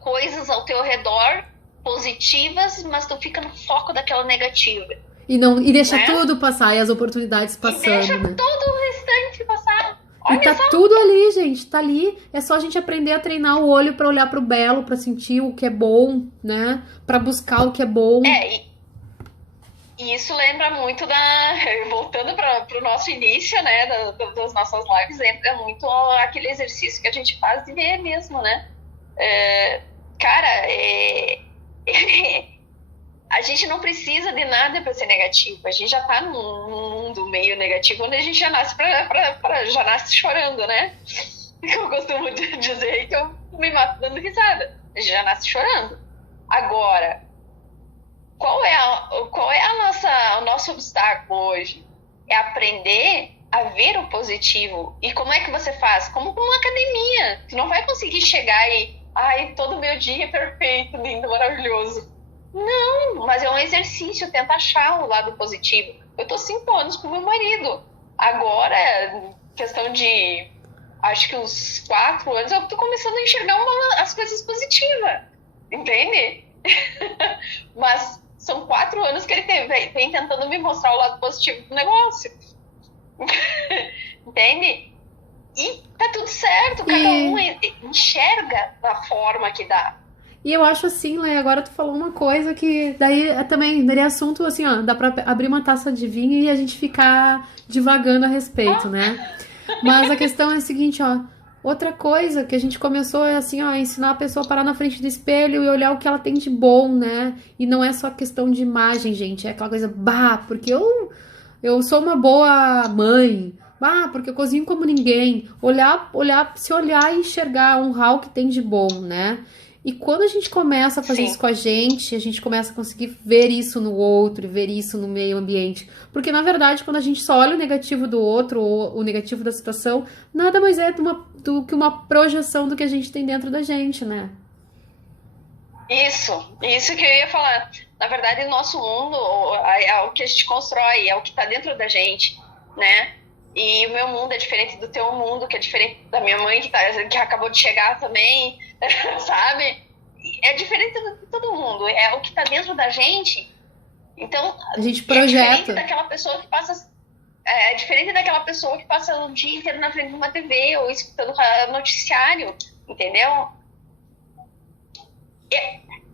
coisas ao teu redor positivas, mas tu fica no foco daquela negativa. E deixa tudo passar, e as oportunidades passando, e deixa todo o restante passar. Olha, e tá tudo ali, gente, tá ali. É só a gente aprender a treinar o olho pra olhar pro belo, pra sentir o que é bom, né? Pra buscar o que é bom. E isso lembra muito voltando pro nosso início, né, das nossas lives, lembra muito aquele exercício que a gente faz de ver mesmo, né? A gente não precisa de nada para ser negativo. A gente já tá num mundo meio negativo, onde a gente já nasce já nasce chorando, né? Eu costumo dizer que eu me mato dando risada. A gente já nasce chorando. Agora, qual é o nosso obstáculo hoje? É aprender a ver o positivo. E como é que você faz? Como uma academia. Tu não vai conseguir chegar e... todo meu dia é perfeito, lindo, maravilhoso. Não, mas é um exercício. Tenta achar o lado positivo. Eu tô 5 anos com meu marido. Agora, questão de... acho que uns 4 anos, eu tô começando a enxergar as coisas positivas. Entende? Mas... são 4 anos que ele vem tentando me mostrar o lado positivo do negócio. Entende? E tá tudo certo. Cada um enxerga da forma que dá. E eu acho assim, Lê, agora tu falou uma coisa que daí também daria assunto assim, ó, dá pra abrir uma taça de vinho e a gente ficar divagando a respeito, né? Mas a questão é a seguinte, ó. Outra coisa que a gente começou é assim, ó, ensinar a pessoa a parar na frente do espelho e olhar o que ela tem de bom, né? E não é só questão de imagem, gente. É aquela coisa, porque eu sou uma boa mãe. Porque eu cozinho como ninguém. Se olhar e enxergar, honrar o que tem de bom, né? E quando a gente começa a fazer isso com a gente começa a conseguir ver isso no outro e ver isso no meio ambiente. Porque, na verdade, quando a gente só olha o negativo do outro ou o negativo da situação, nada mais é do que uma projeção do que a gente tem dentro da gente, né? Isso que eu ia falar. Na verdade, o nosso mundo é o que a gente constrói, é o que está dentro da gente, né? E o meu mundo é diferente do teu mundo, que é diferente da minha mãe, que acabou de chegar também, sabe? É diferente de todo mundo, é o que tá dentro da gente. Então, a gente projeta. É diferente daquela pessoa que passa... É diferente daquela pessoa que passa o dia inteiro na frente de uma TV ou escutando noticiário, entendeu?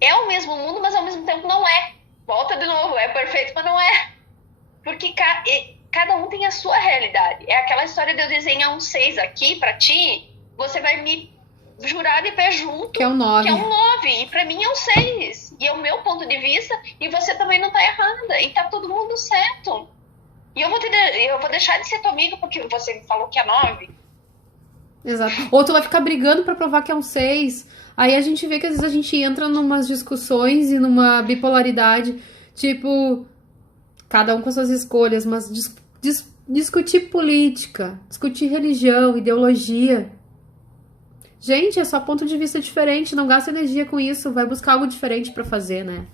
É o mesmo mundo, mas ao mesmo tempo não é. Volta de novo, é perfeito, mas não é. Porque cada um tem a sua realidade. É aquela história de eu desenhar um 6 aqui pra ti, você vai me jurar de pé junto. Que é um 9. Que é um 9. E pra mim é um 6. E é o meu ponto de vista, e você também não tá errada. E tá todo mundo certo. E eu vou deixar de ser tua amiga porque você falou que é 9. Exato. Ou tu vai ficar brigando pra provar que é um 6. Aí a gente vê que às vezes a gente entra numas discussões e numa bipolaridade, tipo, cada um com as suas escolhas, mas discutir política, discutir religião, ideologia. Gente, é só ponto de vista diferente, não gasta energia com isso, vai buscar algo diferente pra fazer, né?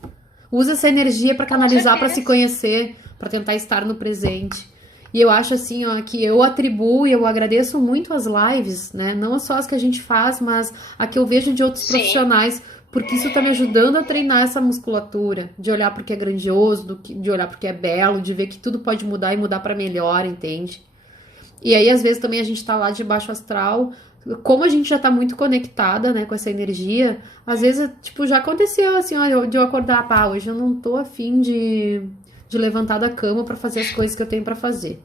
Usa essa energia pra canalizar, pra se conhecer, pra tentar estar no presente. E eu acho assim, ó, que eu atribuo e eu agradeço muito as lives, né? Não só as que a gente faz, mas a que eu vejo de outros profissionais, porque isso tá me ajudando a treinar essa musculatura, de olhar pro que é grandioso, de olhar pro que é belo, de ver que tudo pode mudar e mudar pra melhor, entende? E aí, às vezes, também a gente tá lá de baixo astral, como a gente já tá muito conectada, né, com essa energia, às vezes, tipo, já aconteceu, assim, ó, de eu acordar, pá, hoje eu não tô afim de levantar da cama pra fazer as coisas que eu tenho pra fazer.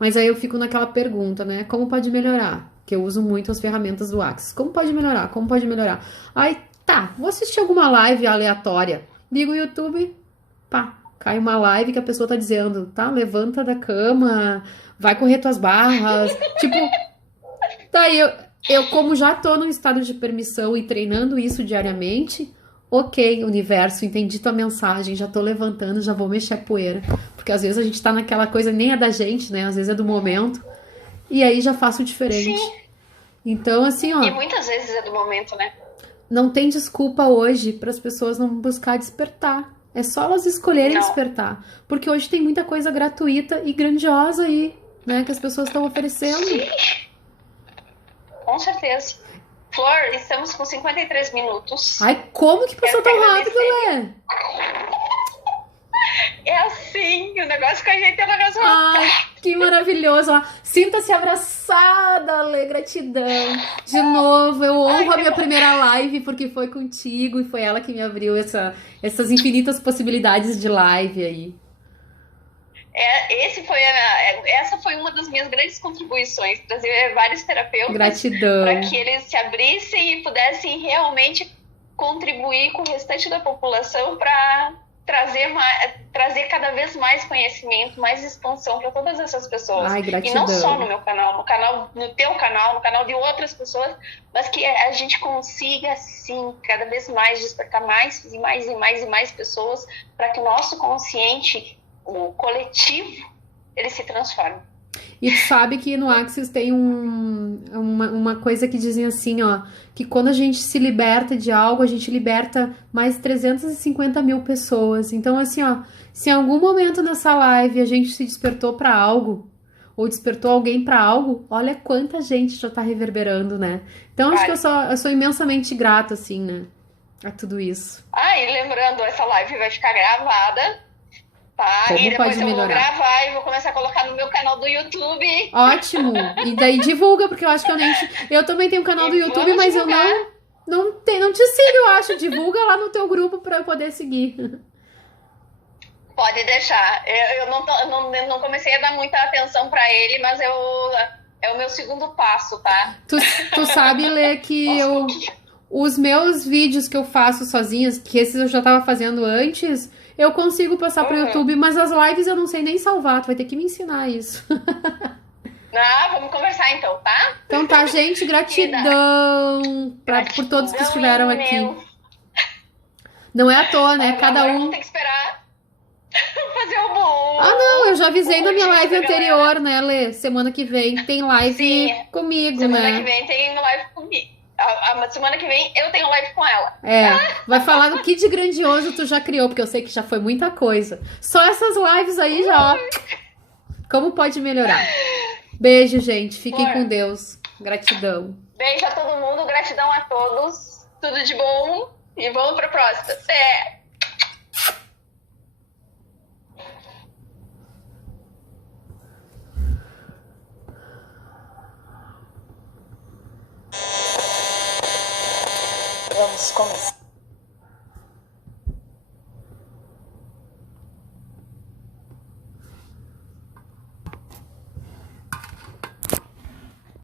Mas aí eu fico naquela pergunta, né, como pode melhorar? Que eu uso muito as ferramentas do Axis. Como pode melhorar? Como pode melhorar? Aí, tá, vou assistir alguma live aleatória. Ligo o YouTube, pá, cai uma live que a pessoa tá dizendo, tá, levanta da cama, vai correr tuas barras. Tipo, daí eu como já tô num estado de permissão e treinando isso diariamente, ok, universo, entendi tua mensagem, já tô levantando, já vou mexer a poeira. Porque às vezes a gente tá naquela coisa, nem é da gente, né? Às vezes é do momento. E aí já faço diferente. Sim. Então, assim, ó. E muitas vezes é do momento, né? Não tem desculpa hoje para as pessoas não buscar despertar. É só elas escolherem despertar. Porque hoje tem muita coisa gratuita e grandiosa aí, né? Que as pessoas estão oferecendo. Sim. Com certeza. Flor, estamos com 53 minutos. Ai, como que passou tão rápido, Lê? É assim, o negócio com a gente é um negócio rápido. Ai, que maravilhoso. Sinta-se abraçada, Lê, gratidão. De novo, eu honro a minha primeira live porque foi contigo e foi ela que me abriu essas infinitas possibilidades de live aí. Essa foi uma das minhas grandes contribuições, trazer vários terapeutas Gratidão. para que eles se abrissem e pudessem realmente contribuir com o restante da população para trazer cada vez mais conhecimento, mais expansão para todas essas pessoas. Ai, gratidão. E não só no meu canal, no teu canal, no canal de outras pessoas, mas que a gente consiga, sim, cada vez mais despertar mais e mais e mais e mais pessoas para que o nosso consciente, o coletivo, ele se transforme. E tu sabe que no Axis tem uma coisa que dizem assim, ó, que quando a gente se liberta de algo, a gente liberta mais 350 mil pessoas. Então, assim, ó, se em algum momento nessa live a gente se despertou pra algo, ou despertou alguém pra algo, olha quanta gente já tá reverberando, né? Então, acho que eu sou imensamente grata, assim, né, a tudo isso. E lembrando, essa live vai ficar gravada. Tá, como e depois pode eu melhorar? Vou gravar e vou começar a colocar no meu canal do YouTube. Ótimo! E daí divulga, porque eu acho que eu também tenho um canal do YouTube, mas divulgar. eu não te sigo, eu acho. Divulga lá no teu grupo pra eu poder seguir. Pode deixar. Eu não comecei a dar muita atenção pra ele, mas é o meu segundo passo, tá? Tu sabe, Lê, que os meus vídeos que eu faço sozinha, que esses eu já tava fazendo antes, eu consigo passar pro YouTube, mas as lives eu não sei nem salvar. Tu vai ter que me ensinar isso. Vamos conversar então, tá? Então tá, gente, gratidão por todos que estiveram aqui. Não é à toa, né? Cada um tem que esperar fazer o bom. Não, eu já avisei na minha live anterior, né, Lê? Semana que vem tem live comigo, semana né? Semana que vem tem live comigo. A semana que vem eu tenho live com ela. Vai falar do que de grandioso tu já criou, porque eu sei que já foi muita coisa. Só essas lives aí já, ó. Como pode melhorar? Beijo, gente. Fiquem com Deus. Gratidão. Beijo a todo mundo, gratidão a todos. Tudo de bom. E vamos pra próxima. Até! Vamos começar.